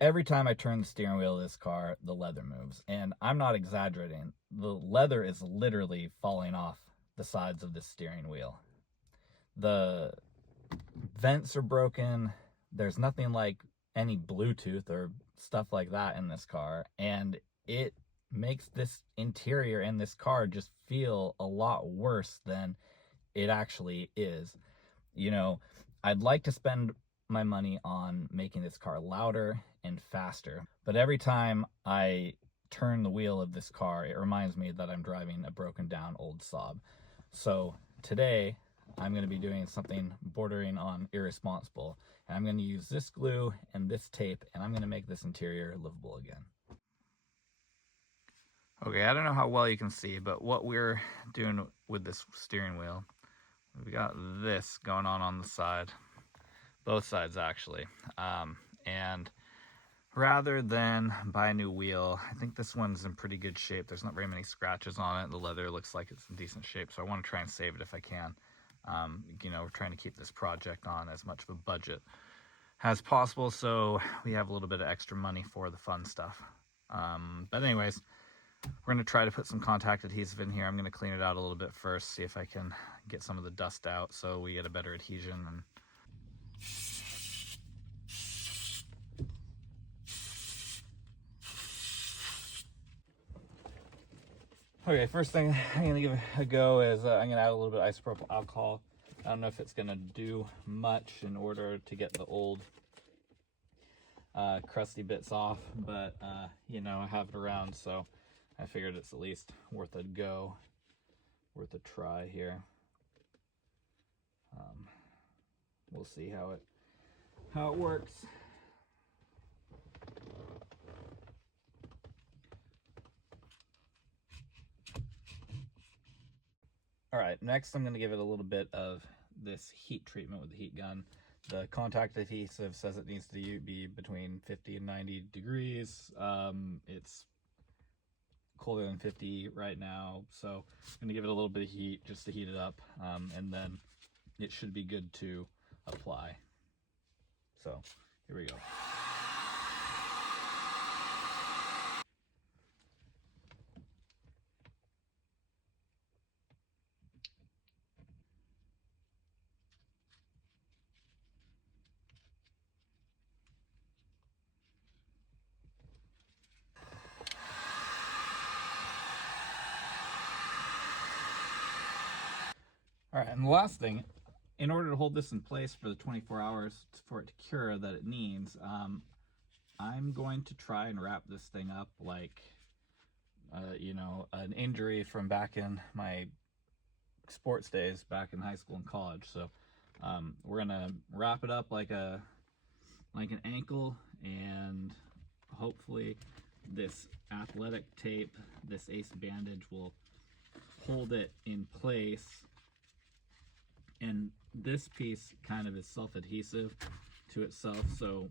every time I turn the steering wheel of this car, the leather moves. And I'm not exaggerating. The leather is literally falling off the sides of the steering wheel. The vents are broken. There's nothing like any Bluetooth or stuff like that in this car. And it makes this interior in this car just feel a lot worse than it actually is. You know, I'd like to spend my money on making this car louder and faster, but every time I turn the wheel of this car, it reminds me that I'm driving a broken down old Saab. So today I'm going to be doing something bordering on irresponsible, and I'm going to use this glue and this tape, and I'm going to make this interior livable again. Okay, I don't know how well you can see, but what we're doing with this steering wheel, we got this going on the side, both sides actually. And rather than buy a new wheel, I think this one's in pretty good shape. There's not very many scratches on it. The leather looks like it's in decent shape, so I want to try and save it if I can. You know, we're trying to keep this project on as much of a budget as possible, so we have a little bit of extra money for the fun stuff. But anyways, we're going to try to put some contact adhesive in here. I'm going to clean it out a little bit first, see if I can get some of the dust out so we get a better adhesion. Okay, first thing I'm going to give a go is I'm going to add a little bit of isopropyl alcohol. I don't know if it's going to do much in order to get the old crusty bits off, but you know, I have it around, so I figured it's at least worth a go, worth a try here. We'll see how it works. All right, next I'm going to give it a little bit of this heat treatment with the heat gun. The contact adhesive says it needs to be between 50 and 90 degrees. It's colder than 50 right now, so I'm going to give it a little bit of heat just to heat it up, and then it should be good to apply. So here we go. All right, and the last thing, in order to hold this in place for the 24 hours for it to cure that it needs, I'm going to try and wrap this thing up like, you know, an injury from back in my sports days back in high school and college. So we're gonna wrap it up like an ankle, and hopefully this athletic tape, this ace bandage, will hold it in place. And this piece kind of is self-adhesive to itself, so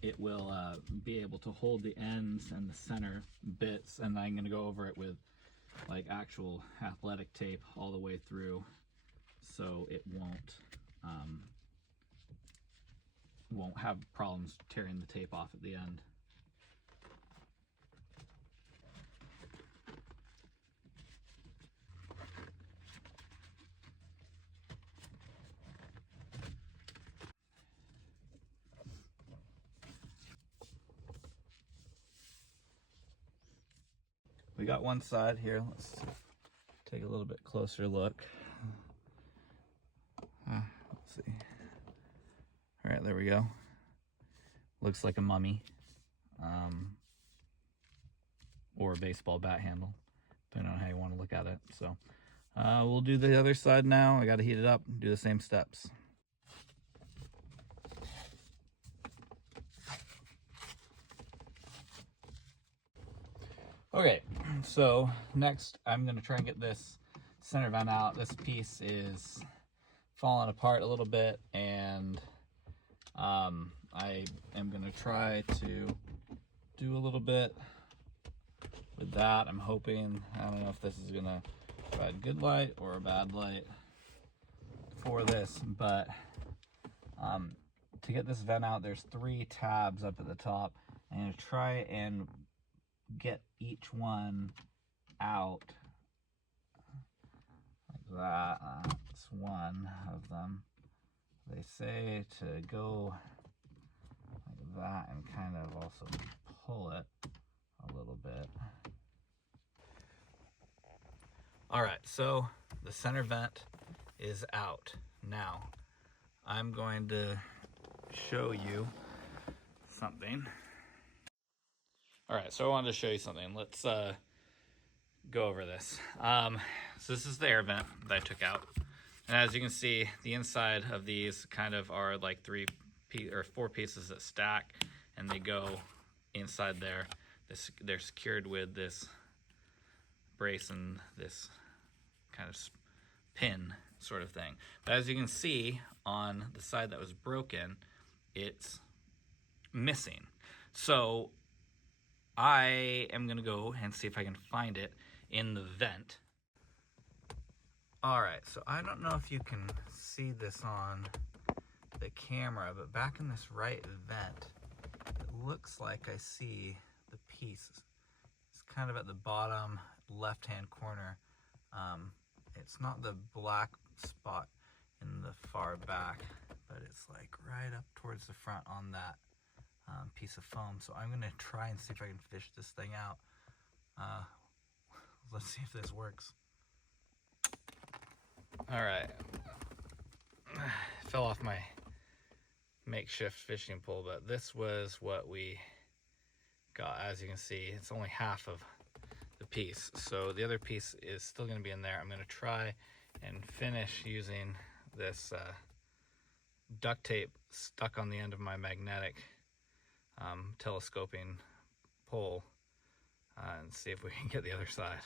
it will be able to hold the ends and the center bits, and I'm going to go over it with like actual athletic tape all the way through, so it won't have problems tearing the tape off at the end. We got one side here. Let's take a little bit closer look. Let's see. All right, there we go. Looks like a mummy, or a baseball bat handle, depending on how you want to look at it. So we'll do the other side now. I got to heat it up and do the same steps. Okay, so next I'm going to try and get this center vent out. This piece is falling apart a little bit, and I am going to try to do a little bit with that. I'm hoping, I don't know if this is going to provide good light or a bad light for this, but to get this vent out, there's 3 tabs up at the top. I'm going to try and get each one out like that. That's one of them. They say to go like that and kind of also pull it a little bit. All right, so the center vent is out. Now, I'm going to show you something. All right, so I wanted to show you something. Let's go over this. So this is the air vent that I took out. And as you can see, the inside of these kind of are like 4 pieces that stack, and they go inside there. They're secured with this brace and this kind of pin sort of thing. But as you can see on the side that was broken, it's missing. So I am gonna go and see if I can find it in the vent. All right, so I don't know if you can see this on the camera, but back in this right vent, it looks like I see the piece. It's kind of at the bottom left-hand corner. It's not the black spot in the far back, but it's like right up towards the front on that piece of foam. So I'm gonna try and see if I can fish this thing out. Let's see if this works. All right, fell off my makeshift fishing pole, but this was what we got. As you can see, it's only half of the piece, so the other piece is still going to be in there. I'm going to try and finish using this duct tape stuck on the end of my magnetic telescoping pole and see if we can get the other side.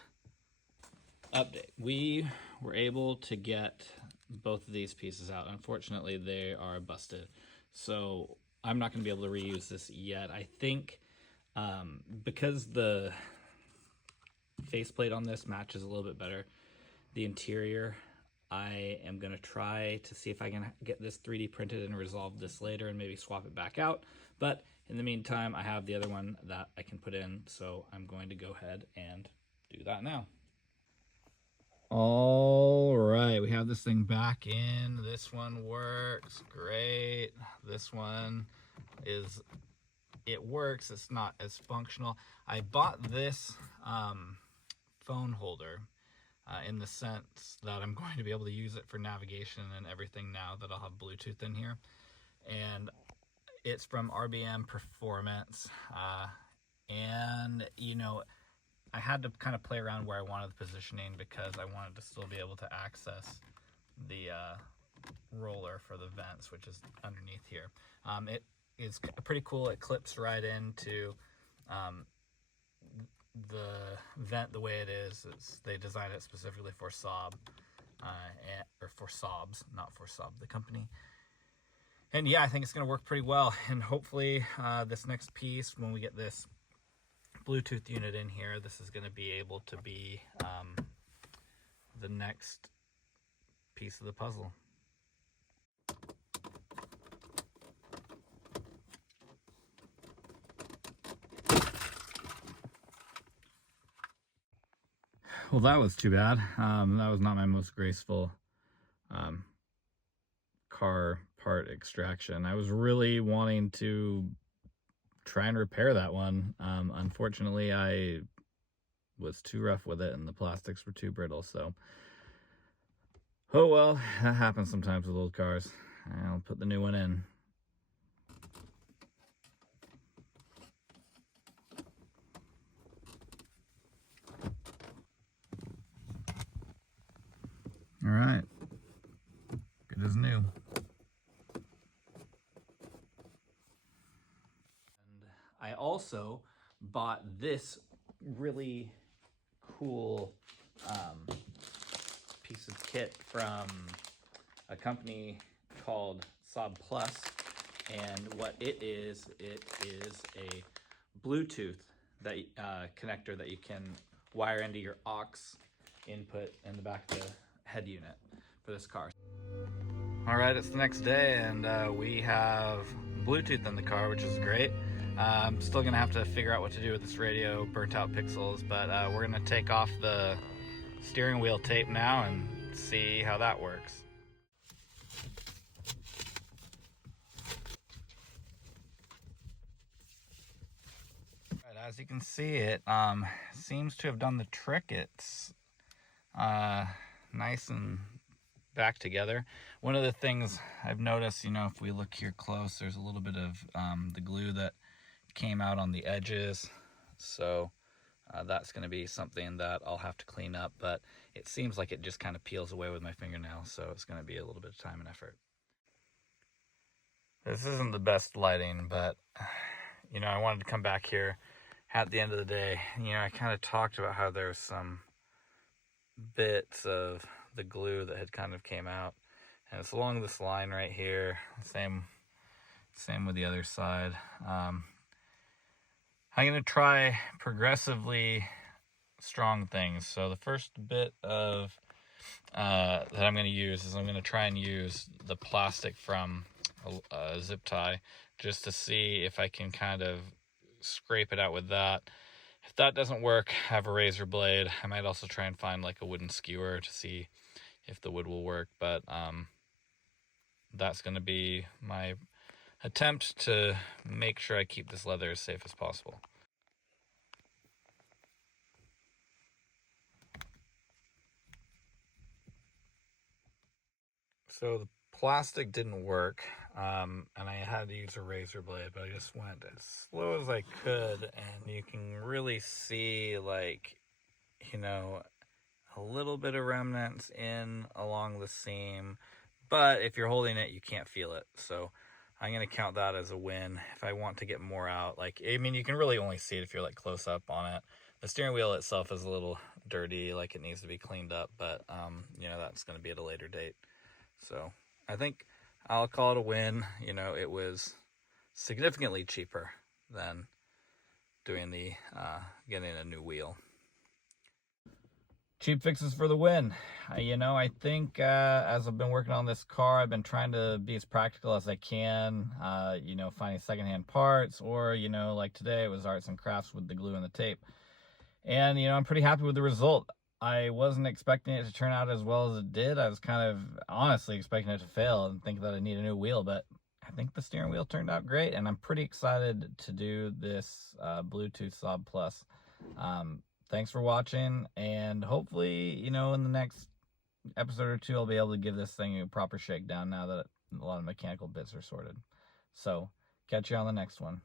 Update. We were able to get both of these pieces out. Unfortunately, they are busted, so I'm not going to be able to reuse this yet. I think because the faceplate on this matches a little bit better the interior, I am going to try to see if I can get this 3D printed and resolve this later and maybe swap it back out. But in the meantime, I have the other one that I can put in, so I'm going to go ahead and do that now. All right, we have this thing back in. This one works great. This one it works. It's not as functional. I bought this phone holder in the sense that I'm going to be able to use it for navigation and everything now that I'll have Bluetooth in here. And it's from RBM Performance. And, you know, I had to kind of play around where I wanted the positioning because I wanted to still be able to access the roller for the vents, which is underneath here. It is pretty cool. It clips right into the vent the way it is. They designed it specifically for Saab, or for Saabs, not for Saab, the company. And yeah, I think it's going to work pretty well. And hopefully this next piece, when we get this Bluetooth unit in here, this is going to be able to be the next piece of the puzzle. Well, that was too bad. That was not my most graceful car part extraction. I was really wanting to try and repair that one. Unfortunately, I was too rough with it and the plastics were too brittle, so oh well, that happens sometimes with old cars. I'll put the new one in. All right, good as new. And I also bought this really cool piece of kit from a company called Saab Plus, and what it is a Bluetooth that connector that you can wire into your aux input in the back of the head unit for this car. All right, it's the next day, and we have Bluetooth in the car, which is great. I'm still gonna have to figure out what to do with this radio, burnt out pixels, but we're gonna take off the steering wheel tape now and see how that works. Right, as you can see, it seems to have done the trick. It's nice and back together. One of the things I've noticed, if we look here close, there's a little bit of the glue that came out on the edges, so that's going to be something that I'll have to clean up, but it seems like it just kind of peels away with my fingernail, so it's going to be a little bit of time and effort. This isn't the best lighting, but I wanted to come back here at the end of the day. I kind of talked about how there's some bits of the glue that had kind of came out, and it's along this line right here. Same with the other side. I'm going to try progressively strong things. So the first bit of that I'm going to use is I'm going to try and use the plastic from a zip tie, just to see if I can kind of scrape it out with that. If that doesn't work, I have a razor blade. I might also try and find like a wooden skewer to see if the wood will work, but that's going to be my attempt to make sure I keep this leather as safe as possible. So the plastic didn't work, and I had to use a razor blade, but I just went as slow as I could, and you can really see, like, a little bit of remnants in along the seam, but if you're holding it, you can't feel it. So I'm going to count that as a win. If I want to get more out, you can really only see it if you're like close up on it. The steering wheel itself is a little dirty, like it needs to be cleaned up, but that's going to be at a later date. So I think I'll call it a win. It was significantly cheaper than doing the getting a new wheel. Cheap fixes for the win. I think as I've been working on this car, I've been trying to be as practical as I can, finding secondhand parts, or, like today, it was arts and crafts with the glue and the tape. And, I'm pretty happy with the result. I wasn't expecting it to turn out as well as it did. I was kind of honestly expecting it to fail and think that I need a new wheel, but I think the steering wheel turned out great, and I'm pretty excited to do this Bluetooth Sob Plus. Thanks for watching, and hopefully, in the next episode or two, I'll be able to give this thing a proper shakedown now that a lot of mechanical bits are sorted. So, catch you on the next one.